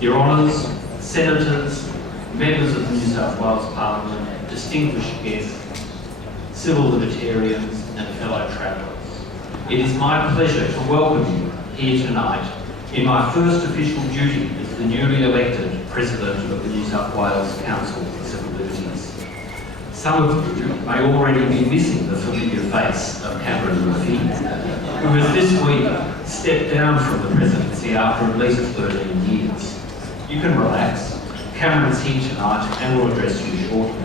Your Honours, Senators, members of the New South Wales Parliament, distinguished guests, civil libertarians and fellow travellers. It is my pleasure to welcome you here tonight in my first official duty as the newly elected President of the New South Wales Council for Civil Liberties. Some of you may already be missing the familiar face of Carolyn, who has this week stepped down from the presidency after at least 13 years. You can relax. Cameron's here tonight and will address you shortly.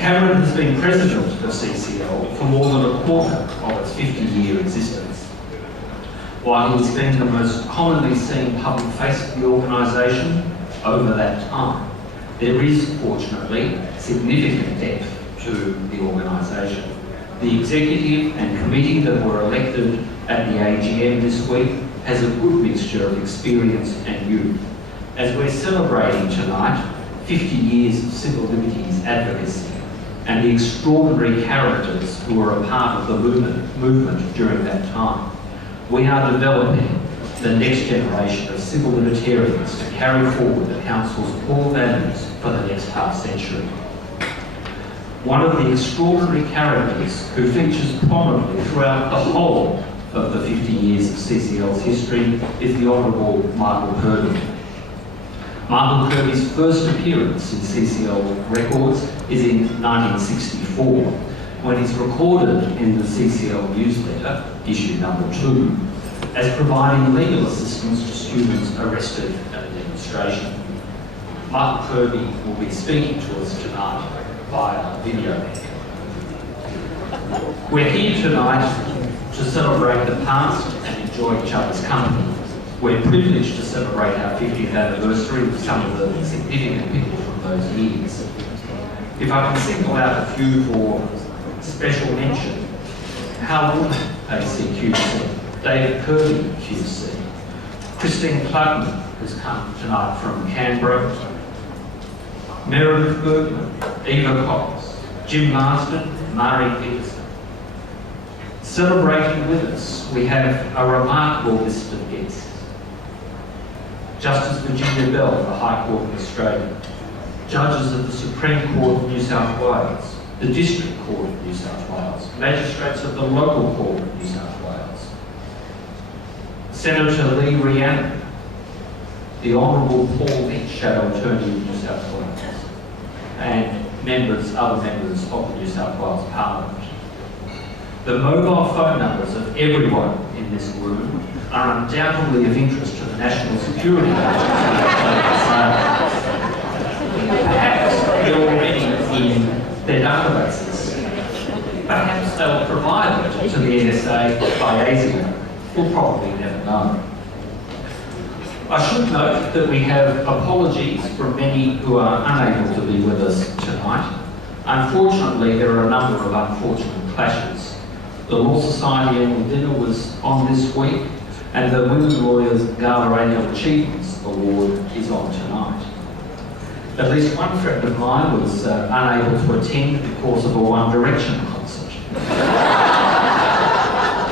Cameron has been president of CCL for more than a quarter of its 50-year existence. While he has been the most commonly seen public face of the organisation over that time, there is, fortunately, significant depth to the organisation. The executive and committee that were elected at the AGM this week has a good mixture of experience and youth. As we're celebrating tonight 50 years of civil liberties advocacy and the extraordinary characters who were a part of the movement during that time, we are developing the next generation of civil libertarians to carry forward the Council's core values for the next half-century. One of the extraordinary characters who features prominently throughout the whole of the 50 years of CCL's history is the Honourable Michael Kirby. Michael Kirby's first appearance in CCL records is in 1964, when he's recorded in the CCL newsletter, issue number 2, as providing legal assistance to students arrested at a demonstration. Michael Kirby will be speaking to us tonight via video. We're here tonight to celebrate the past and enjoy each other's company. We're privileged to celebrate our 50th anniversary with some of the significant people from those years. If I can single out a few for special mention: Hal Wood, ACQC, David Kirby, QC, Christine Plugman, who's come tonight from Canberra, Meredith Bergman, Eva Cox, Jim Marsden, Mari Peterson. Celebrating with us, we have a remarkable list of guests. Justice Virginia Bell of the High Court of Australia, judges of the Supreme Court of New South Wales, the District Court of New South Wales, magistrates of the Local Court of New South Wales, Senator Lee Rhiannon, the Honourable Paul Lynch, Shadow Attorney of New South Wales, and other members of the New South Wales Parliament. The mobile phone numbers of everyone in this room are undoubtedly of interest to the National Security Agency. Perhaps they're already in their databases. Perhaps they'll provide it to the NSA by ASIO. We'll probably never know. I should note that we have apologies from many who are unable to be with us tonight. Unfortunately, there are a number of unfortunate clashes. The Law Society Annual Dinner was on this week, and the Women Lawyers Gala Annual Achievements Award is on tonight. At least one friend of mine was unable to attend because of a One Direction concert.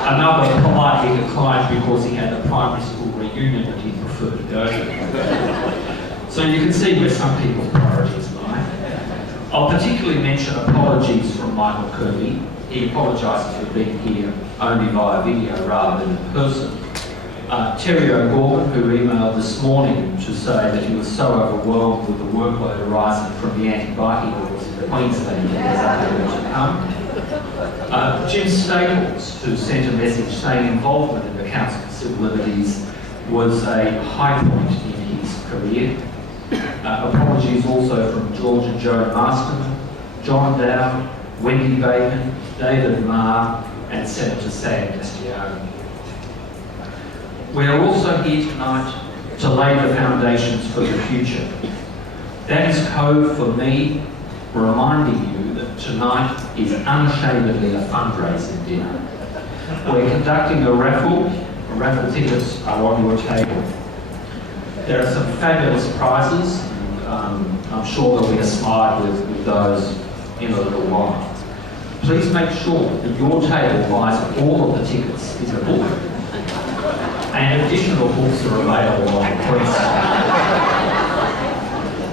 Another politely declined because he had a primary school reunion that he preferred to go to. So you can see where some people's priorities lie. I'll particularly mention apologies from Michael Kirby. He apologises for being here only via video rather than in person. Terry O'Gorman, who emailed this morning to say that he was so overwhelmed with the workload arising from the anti-bikie laws in Queensland that he was unable to come. Jim Staples, who sent a message saying involvement in the Council for Civil Liberties was a high point in his career. Apologies also from George and Joan Marston, John Dowd, Wendy Bacon, David Marr and Senator Sam Castiglione. We are also here tonight to lay the foundations for the future. That is code for me reminding you that tonight is unashamedly a fundraising dinner. We're conducting a raffle. Raffle tickets are on your table. There are some fabulous prizes. I'm sure there'll be a slide with those in a little while. Please make sure that your table buys all of the tickets is a book. and additional books are available on request.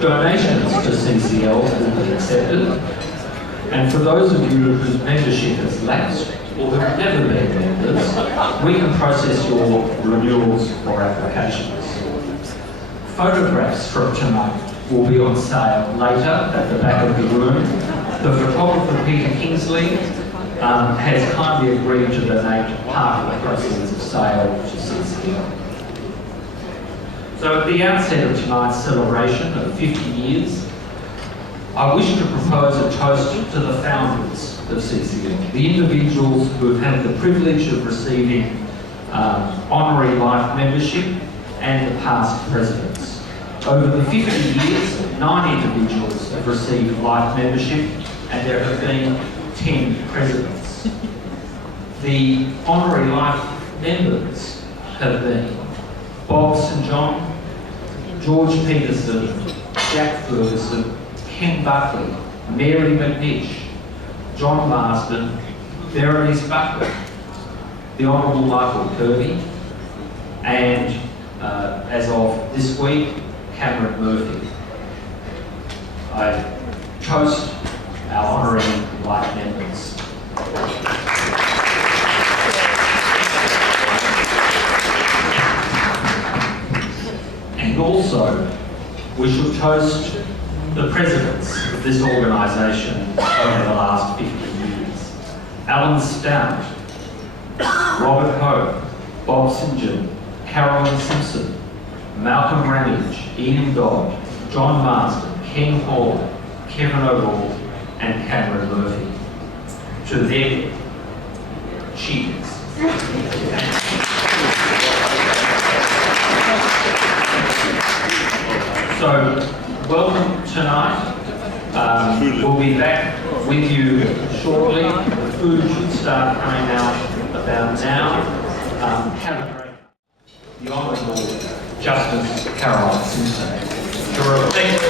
Donations to CCL will be accepted, and for those of you whose membership has lapsed or who have never been members, we can process your renewals or applications. Photographs from tonight will be on sale later at the back of the room. The photographer Peter Kingsley has kindly agreed to donate part of the proceeds of sale to CCL. So at the outset of tonight's celebration of 50 years, I wish to propose a toast to the founders of CCL, the individuals who have had the privilege of receiving honorary life membership and the past presidents. Over the 50 years, 9 individuals have received life membership and there have been 10 presidents. The honorary life members have been Bob St John, George Peterson, Jack Ferguson, Ken Buckley, Mary McNish, John Marsden, Berenice Buckley, the Honourable Michael Kirby, and as of this week, Cameron Murphy. I toast our honouring life members. And also, we should toast the presidents of this organisation over the last 50 years. Alan Stout, Robert Hope, Bob St John, Carolyn Simpson, Malcolm Ramage, Ian Dodd, John Marsden, Ken Hall, Kevin O'Rourke and Cameron Murphy. To them, cheers. So, welcome tonight. We'll be back with you shortly. The food should start coming out about now. Have a great the Honourable Justice Carolyn Simpson to reflect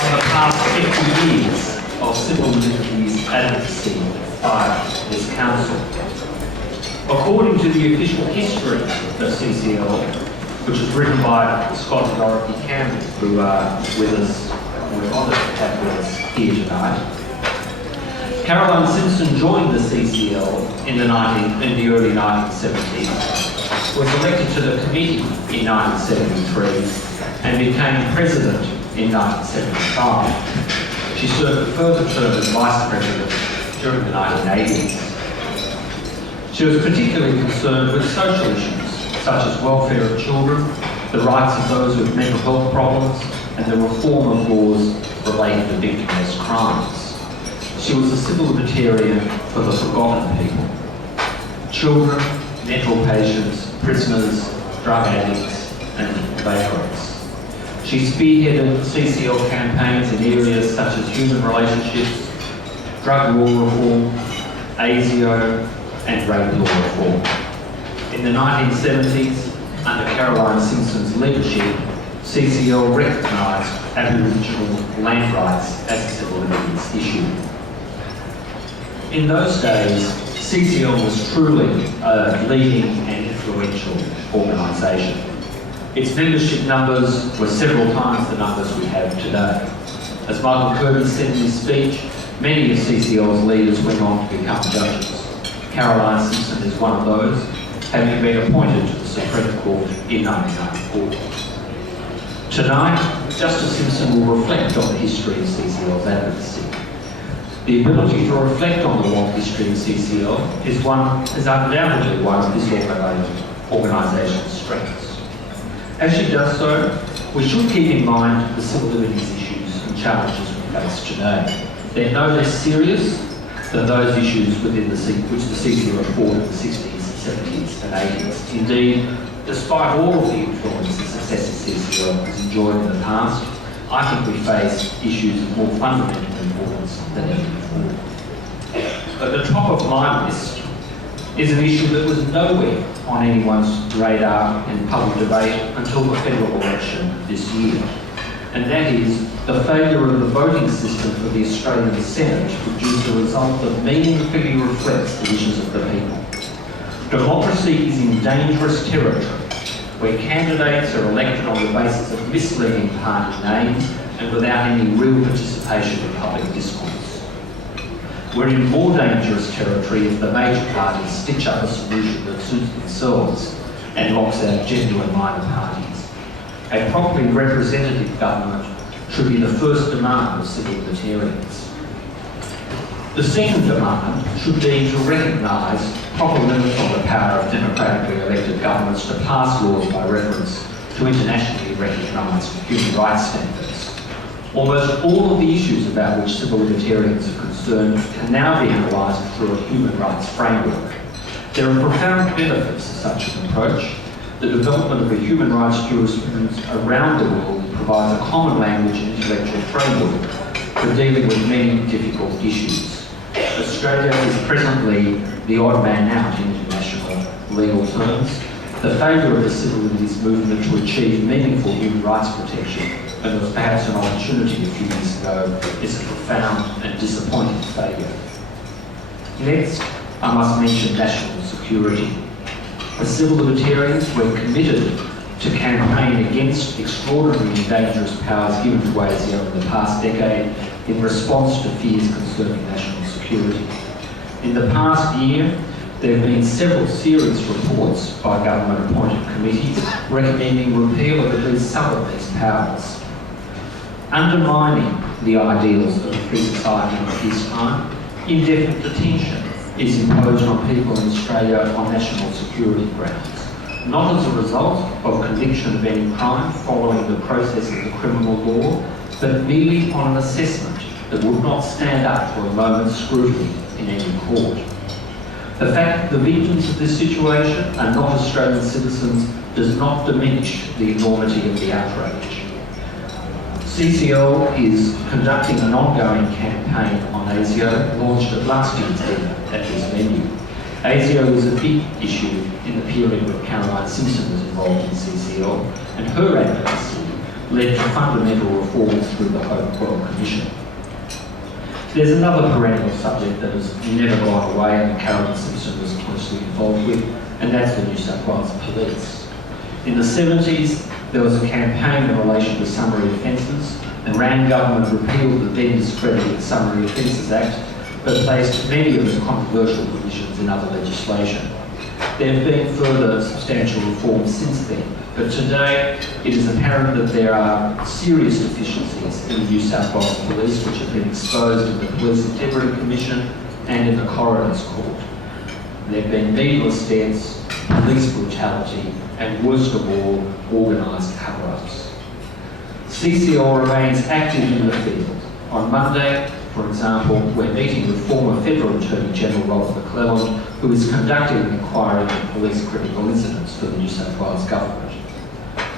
on the past 50 years of civil liberties advocacy by this Council. According to the official history of CCL, which is written by Scott and Dorothy Campbell, who are with us, we're honoured to have with us here tonight. Carolyn Simpson joined the CCL in the early 1970s, was elected to the committee in 1973 and became president in 1975. She served a further term as vice president during the 1980s. She was particularly concerned with social issues such as welfare of children, the rights of those with mental health problems, and the reform of laws relating to victimless crimes. She was a civil libertarian for the forgotten people. Children, mental patients, prisoners, drug addicts, and vagrants. She spearheaded CCL campaigns in areas such as human relationships, drug law reform, ASIO, and rape law reform. In the 1970s, under Carolyn Simpson's leadership, CCL recognised Aboriginal land rights as a civil liberties issue. In those days, CCL was truly a leading and influential organisation. Its membership numbers were several times the numbers we have today. As Michael Kirby said in his speech, many of CCL's leaders went on to become judges. Carolyn Simpson is one of those, having been appointed to the Supreme Court in 1994. Tonight, Justice Simpson will reflect on the history of CCL's advocacy. The ability to reflect on the long history of CCL is undoubtedly one of this organisation's strengths. As she does so, we should keep in mind the civil liberties issues and challenges we face today. They're no less serious than those issues which the CCL fought in the 60s, 70s and 80s. Indeed, despite all of the influence and successes CCL has enjoyed in the past, I think we face issues of more fundamental importance than ever before. At the top of my list is an issue that was nowhere on anyone's radar in public debate until the federal election this year, and that is the failure of the voting system for the Australian Senate to produce a result that meaningfully reflects the wishes of the people. Democracy is in dangerous territory, where candidates are elected on the basis of misleading party names and without any real participation in public discourse. We're in more dangerous territory if the major parties stitch up a solution that suits themselves and locks out genuine minor parties. A properly representative government should be the first demand of civil libertarians. The second demand should be to recognise proper limits on the power of democratically elected governments to pass laws by reference to internationally recognised human rights standards. Almost all of the issues about which civil libertarians are concerned can now be analysed through a human rights framework. There are profound benefits to such an approach. The development of a human rights jurisprudence around the world provides a common language and intellectual framework for dealing with many difficult issues. Australia is presently the odd man out in international legal terms. The failure of the civil liberties movement to achieve meaningful human rights protection, and there was perhaps an opportunity a few years ago, is a profound and disappointing failure. Next, I must mention national security. As civil libertarians, we're committed to campaign against extraordinary and dangerous powers given to ASIO in the past decade in response to fears concerning national security. In the past year, there have been several serious reports by government-appointed committees recommending repeal of at least some of these powers. Undermining the ideals of a free society in peacetime, indefinite detention is imposed on people in Australia on national security grounds, not as a result of conviction of any crime following the process of the criminal law, but merely on an assessment that would not stand up to a moment's scrutiny in any court. The fact that the victims of this situation are not Australian citizens does not diminish the enormity of the outrage. CCL is conducting an ongoing campaign on ASIO, launched at last year's dinner at this venue. ASIO was a big issue in the period when Carolyn Simpson was involved in CCL, and her advocacy led to fundamental reforms through the Hope Royal Commission. There's another perennial subject that has never gone away and Carolyn Simpson was closely involved with, and that's the New South Wales Police. In the 70s, there was a campaign in relation to summary offences, and Rand government repealed the then discredited Summary Offences Act, but placed many of its controversial provisions in other legislation. There have been further substantial reforms since then, but today it is apparent that there are serious deficiencies in the New South Wales Police which have been exposed in the Police Integrity Commission and in the Coroner's Court. There have been needless deaths, police brutality, and worst of all, organised cover-ups. CCL remains active in the field. On Monday, for example, we're meeting with former Federal Attorney General Robert McClelland, who is conducting an inquiry into police critical incidents for the New South Wales Government.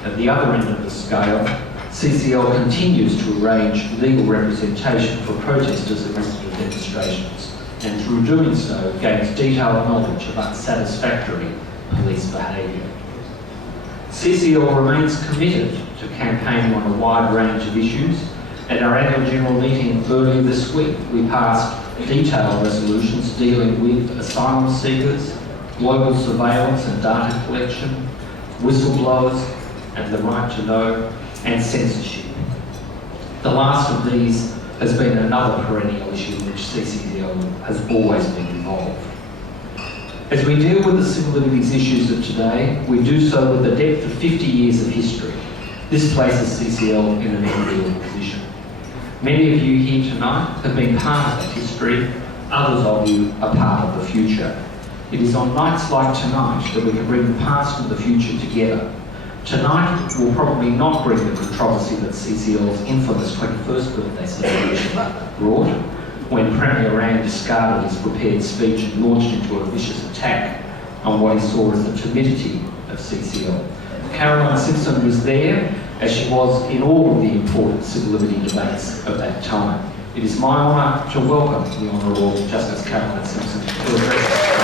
At the other end of the scale, CCL continues to arrange legal representation for protesters arrested at demonstrations, and through doing so, gains detailed knowledge of unsatisfactory police behaviour. CCL remains committed to campaigning on a wide range of issues. At our annual general meeting earlier this week, we passed detailed resolutions dealing with asylum seekers, global surveillance and data collection, whistleblowers and the right to know, and censorship. The last of these has been another perennial issue in which CCL has always been involved. As we deal with the civil liberties issues of today, we do so with the depth of 50 years of history. This places CCL in an enviable position. Many of you here tonight have been part of that history, others of you are part of the future. It is on nights like tonight that we can bring the past and the future together. Tonight will probably not bring the controversy that CCL's infamous 21st birthday celebration brought, when Premier Rand discarded his prepared speech and launched into a vicious attack on what he saw as the timidity of CCL. Carolyn Simpson was there, as she was in all of the important civil liberty debates of that time. It is my honour to welcome the Honourable Justice Carolyn Simpson to address us.